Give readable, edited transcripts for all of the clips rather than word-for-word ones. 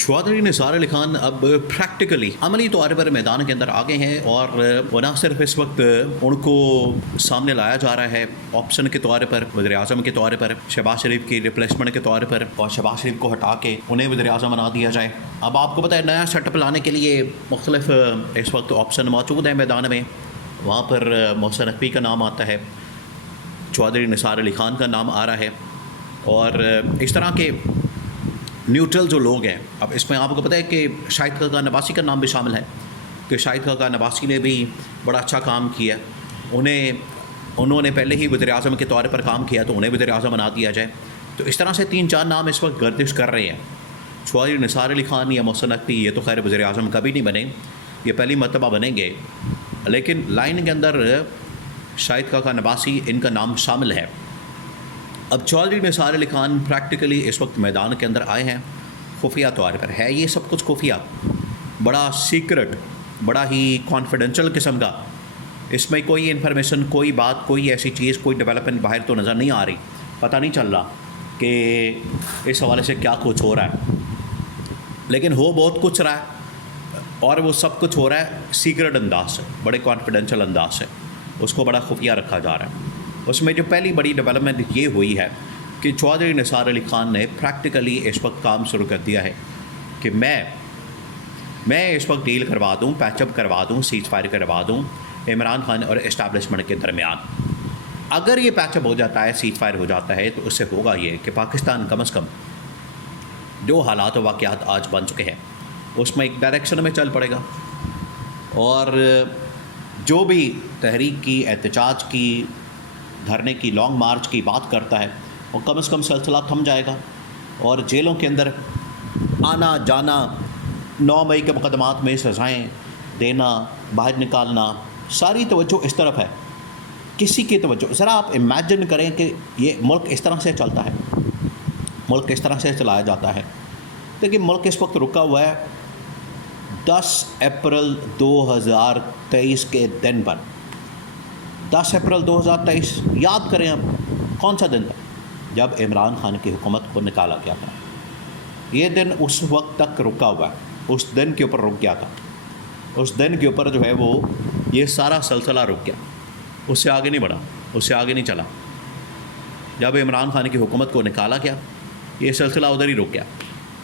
चौधरी निसार अली खान अब प्रैक्टिकली अमली तौर पर मैदान के अंदर आ गए हैं और वो न सिर्फ इस वक्त उनको सामने लाया जा रहा है ऑप्शन के तौर पर वज़ीर आज़म के तौर पर शहबाज शरीफ की रिप्लेसमेंट के तौर पर, और शहबाज शरीफ को हटा के उन्हें वज़ीर आज़म बना दिया जाए। अब आपको पता है नया सेटअप लाने के लिए मुख्तलिफ इस वक्त ऑप्शन मौजूद हैं मैदान में। वहाँ पर मोहसिन नकवी का नाम आता है, चौधरी निसार अली खान का नाम आ रहा है, और इस तरह के न्यूट्रल जो लोग हैं। अब इसमें आपको पता है कि शाहिद खाका नवासी का नाम भी शामिल है कि शाहिद खाका नवासी ने भी बड़ा अच्छा काम किया। उन्होंने पहले ही वज़ीर आज़म के तौर पर काम किया तो उन्हें वज़ीर आज़म बना दिया जाए। तो इस तरह से 3-4 नाम इस वक्त गर्दिश कर रहे हैं। चौधरी निसार अली खान या मोहसिन नकवी ये तो खैर वज़ीर आज़म कभी नहीं बने, ये पहली मरतबा बनेंगे, लेकिन लाइन के अंदर शाहिद खाका नवासी इनका नाम शामिल है। अब चौधरी निसार अली खान प्रैक्टिकली इस वक्त मैदान के अंदर आए हैं खुफिया तौर पर। है ये सब कुछ खुफिया, बड़ा सीक्रेट, बड़ा ही कॉन्फिडेंशियल किस्म का। इसमें कोई इन्फॉर्मेशन, कोई बात, कोई ऐसी चीज़, कोई डेवलपमेंट बाहर तो नज़र नहीं आ रही। पता नहीं चल रहा कि इस हवाले से क्या कुछ हो रहा है, लेकिन हो बहुत कुछ रहा है और वो सब कुछ हो रहा है सीक्रेट अंदाज से, बड़े कॉन्फिडेंशियल अंदाज से। उसको बड़ा खुफिया रखा जा रहा है। उसमें जो पहली बड़ी डेवलपमेंट ये हुई है कि चौधरी निसार अली खान ने प्रैक्टिकली इस वक्त काम शुरू कर दिया है कि मैं इस वक्त डील करवा दूँ, पैचअप करवा दूँ, सीज फायर करवा दूँ इमरान खान और इस्टेब्लिशमेंट के दरमियान। अगर ये पैचअप हो जाता है, सीज फायर हो जाता है, तो उससे होगा ये कि पाकिस्तान कम अज़ कम जो हालात व वाक़यात आज बन चुके हैं उसमें एक डायरेक्शन में चल पड़ेगा, और जो भी तहरीक की, एहतजाज की, धरने की, लॉन्ग मार्च की बात करता है वो कम से कम सिलसिला थम जाएगा। और जेलों के अंदर आना जाना, 9 मई के मुकदमात में सज़ाएँ देना, बाहर निकालना, सारी तवज्जो इस तरफ है। किसी की तवज्जो, ज़रा आप इमेजिन करें कि ये मुल्क इस तरह से चलता है, मुल्क इस तरह से चलाया जाता है। देखिए मुल्क इस वक्त रुका हुआ है 10 अप्रैल 2023 के दिन पर। 10 अप्रैल 2023 याद करें अब कौन सा दिन था, जब इमरान खान की हुकूमत को निकाला गया था। ये दिन उस वक्त तक रुका हुआ है, उस दिन के ऊपर रुक गया था। उस दिन के ऊपर जो है वो ये सारा सिलसिला रुक गया, उससे आगे नहीं बढ़ा, उससे आगे नहीं चला। जब इमरान खान की हुकूमत को निकाला गया ये सिलसिला उधर ही रुक गया,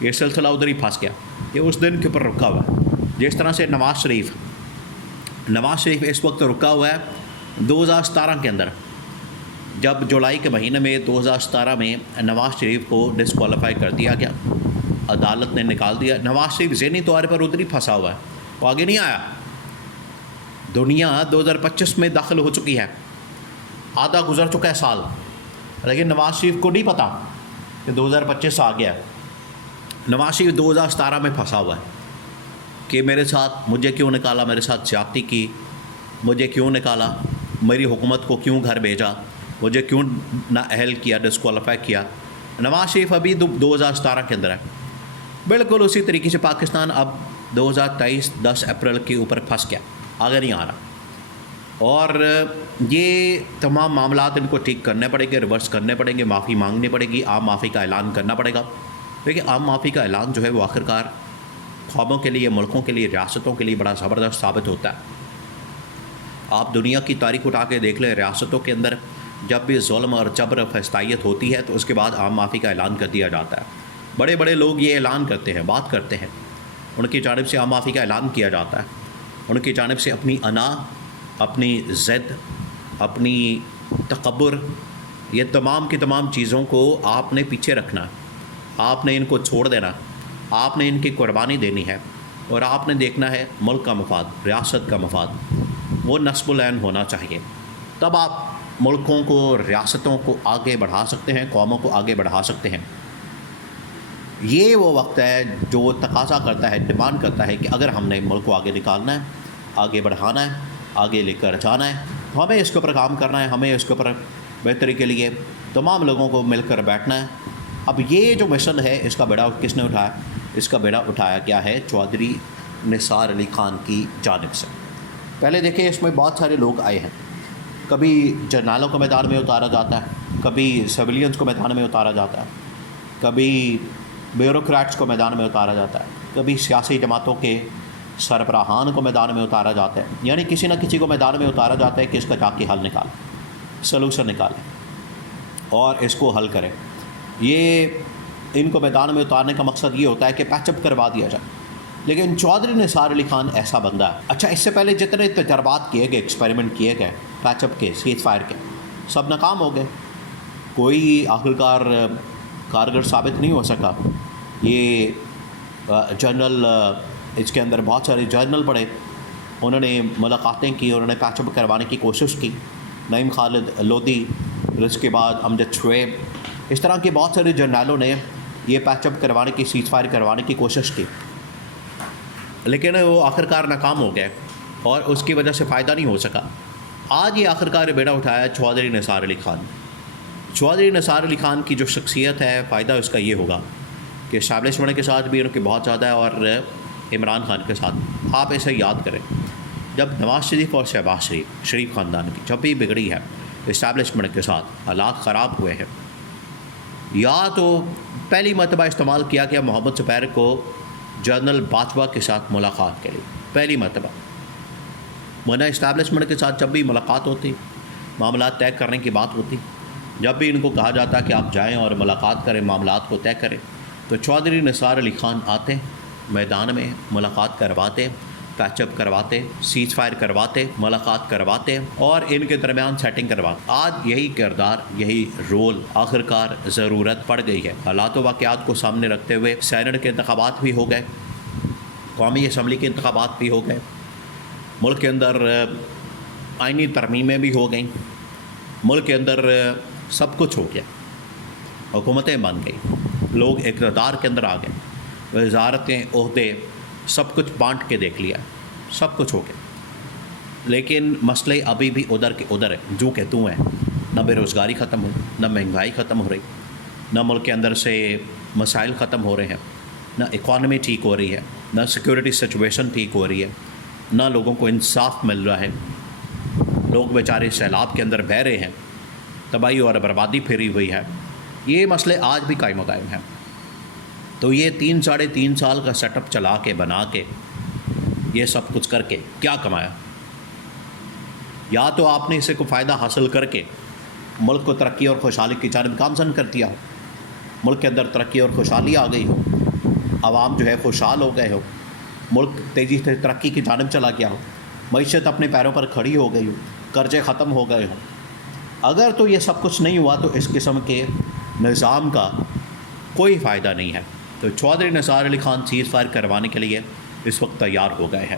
ये सिलसिला उधर ही फंस गया, ये उस दिन के ऊपर रुका हुआ है। जिस तरह से नवाज़ शरीफ इस वक्त रुका हुआ है 2017 के अंदर, जब जुलाई के महीने में 2017 में नवाज़ शरीफ को डिसक्वालीफाई कर दिया गया, अदालत ने निकाल दिया। नवाज़ शरीफ ज़हनी तौर पर उधर ही फंसा हुआ है, वो आगे नहीं आया। दुनिया 2025 में दाखिल हो चुकी है, आधा गुजर चुका है साल, लेकिन नवाज़ शरीफ को नहीं पता कि 2025 आ गया। नवाज़ शरीफ 2017 में फंसा हुआ है कि मेरे साथ, मुझे क्यों निकाला, मेरे साथ ज़्यादती की, मुझे क्यों निकाला, मेरी हुकूमत को क्यों घर भेजा, मुझे क्यों नाअहल किया, डिसक्वालीफाई किया। नवाज़ शरीफ अभी 2017 के अंदर है। बिल्कुल उसी तरीके से पाकिस्तान अब 2023 10 अप्रैल के ऊपर फंस गया, आगे नहीं आ रहा। और ये तमाम मामलात इनको ठीक करने पड़ेंगे, रिवर्स करने पड़ेंगे, माफ़ी मांगनी पड़ेगी, आम माफ़ी का ऐलान करना पड़ेगा। देखिए आम माफ़ी का ऐलान जो है वो आखिरकार ख्वाबों के लिए, मुल्कों के लिए, रियासतों के लिए बड़ा ज़बरदस्त साबित होता है। आप दुनिया की तारीख उठा के देख लें, रियासतों के अंदर जब भी जुल्म और जबर फस्तायत होती है तो उसके बाद आम माफ़ी का ऐलान कर दिया जाता है। बड़े बड़े लोग ये ऐलान करते हैं, बात करते हैं, उनकी जानिब से आम माफ़ी का ऐलान किया जाता है। उनकी जानिब से अपनी अना, अपनी ज़िद, अपनी तकब्बुर, ये तमाम की तमाम चीज़ों को आपने पीछे रखना है, आपने इनको छोड़ देना, आपने इनकी कुर्बानी देनी है, और आपने देखना है मुल्क का मफाद, रियासत का मफाद, वो नस्बुल ऐन होना चाहिए। तब आप मुल्कों को, रियासतों को आगे बढ़ा सकते हैं, कौमों को आगे बढ़ा सकते हैं। ये वो वक्त है जो तकाज़ा करता है, डिमांड करता है कि अगर हमने मुल्क को आगे निकालना है, आगे बढ़ाना है, आगे लेकर जाना है, तो हमें इसके ऊपर काम करना है, हमें इसके ऊपर बेहतरी के लिए तमाम लोगों को मिलकर बैठना है। अब ये जो मिशन है इसका बेड़ा किसने उठाया? इसका बेड़ा उठाया गया है चौधरी निसार अली खान की जानिब से। पहले देखिए इसमें बहुत सारे लोग आए हैं, कभी जर्नलों को मैदान में उतारा जाता है, कभी सिविलियंस को मैदान में उतारा जाता है, कभी بیوروکریٹس کو میدان میں اتارا جاتا ہے، کبھی سیاسی جماعتوں کے سربراہان کو میدان میں اتارا جاتا ہے، یعنی کسی نہ کسی کو میدان میں اتارا جاتا ہے کہ اس کا جا کے حل نکالے، سلوشن نکالے اور اس کو حل کرے۔ یہ ان کو میدان میں اتارنے کا مقصد یہ ہوتا ہے کہ پیچ اپ کروا دیا جائے۔ لیکن چودھری نثار علی خان ایسا بندہ ہے، اچھا اس سے پہلے جتنے تجربات کیے گئے، ایکسپیریمنٹ کیے گئے پیچ اپ کے، سیز فائر کے، سب ناکام ہو گئے، کوئی آخرکار کارگر ثابت نہیں ہو سکا۔ یہ جنرل، اس کے اندر بہت سارے جنرل پڑے، انہوں نے ملاقاتیں کی، انہوں نے پیچ اپ کروانے کی کوشش کی، نعیم خالد لودھی، پھر اس کے بعد امجد شعیب، اس طرح کے بہت سارے جرنیلوں نے یہ پیچ اپ کروانے کی، سیز فائر کروانے کی کوشش کی، لیکن وہ آخرکار ناکام ہو گئے اور اس کی وجہ سے فائدہ نہیں ہو سکا۔ آج یہ آخرکار بیڑا اٹھایا چودھری نثار علی خان۔ چودھری نثار علی خان کی جو شخصیت ہے، فائدہ اس کا یہ ہوگا کہ اسٹیبلشمنٹ کے ساتھ بھی ان کے بہت زیادہ ہے، اور عمران خان کے ساتھ۔ آپ اسے یاد کریں، جب نواز شریف اور شہباز شریف خاندان کی جب بھی بگڑی ہے اسٹیبلشمنٹ کے ساتھ، حالات خراب ہوئے ہیں، یا تو پہلی مرتبہ استعمال کیا گیا محمد سپیر کو جنرل باجوہ کے ساتھ ملاقات کے لیے، پہلی مرتبہ، ورنہ اسٹیبلشمنٹ کے ساتھ جب بھی ملاقات ہوتی، معاملات طے کرنے کی بات ہوتی، جب بھی ان کو کہا جاتا کہ آپ جائیں اور ملاقات کریں، معاملات کو طے کریں، تو چودھری نثار علی خان آتے، میدان میں ملاقات کرواتے، پیچ اپ کرواتے، سیز فائر کرواتے، ملاقات کرواتے اور ان کے درمیان سیٹنگ کرواتے۔ آج یہی کردار، یہی رول آخرکار ضرورت پڑ گئی ہے۔ حالات و واقعات کو سامنے رکھتے ہوئے سینٹ کے انتخابات بھی ہو گئے، قومی اسمبلی کے انتخابات بھی ہو گئے، ملک کے اندر آئینی ترمیمیں بھی ہو گئیں، ملک کے اندر سب کچھ ہو گیا، حکومتیں بن گئی، لوگ اقتدار کے اندر آ گئے، وزارتیں، عہدے، سب کچھ بانٹ کے دیکھ لیا، سب کچھ ہو گیا، لیکن مسئلے ابھی بھی ادھر کے ادھر ہیں، جو کہ تو ہیں۔ نہ بے روزگاری ختم ہوئی، نہ مہنگائی ختم ہو رہی، نہ ملک کے اندر سے مسائل ختم ہو رہے ہیں، نہ اکانومی ٹھیک ہو رہی ہے، نہ سیکورٹی سچویشن ٹھیک ہو رہی ہے، نہ لوگوں کو انصاف مل رہا ہے، لوگ بیچارے سیلاب کے اندر بہہ رہے ہیں، تباہی اور بربادی پھیری ہوئی ہے۔ یہ مسئلے آج بھی قائم و قائم ہیں۔ تو یہ 3 سال کا سیٹ اپ چلا کے، بنا کے، یہ سب کچھ کر کے کیا کمایا؟ یا تو آپ نے اسے کو فائدہ حاصل کر کے ملک کو ترقی اور خوشحالی کی جانب گامزن کر دیا ہو، ملک کے اندر ترقی اور خوشحالی آ گئی ہو، عوام جو ہے خوشحال ہو گئے ہو، ملک تیزی سے ترقی کی جانب چلا گیا ہو، معیشت اپنے پیروں پر کھڑی ہو گئی ہو، قرضے ختم ہو گئے ہوں۔ اگر تو یہ سب کچھ نہیں ہوا تو اس قسم کے نظام کا کوئی فائدہ نہیں ہے۔ تو چودھری نثار علی خان سیز فائر کروانے کے لیے اس وقت تیار ہو گئے ہیں۔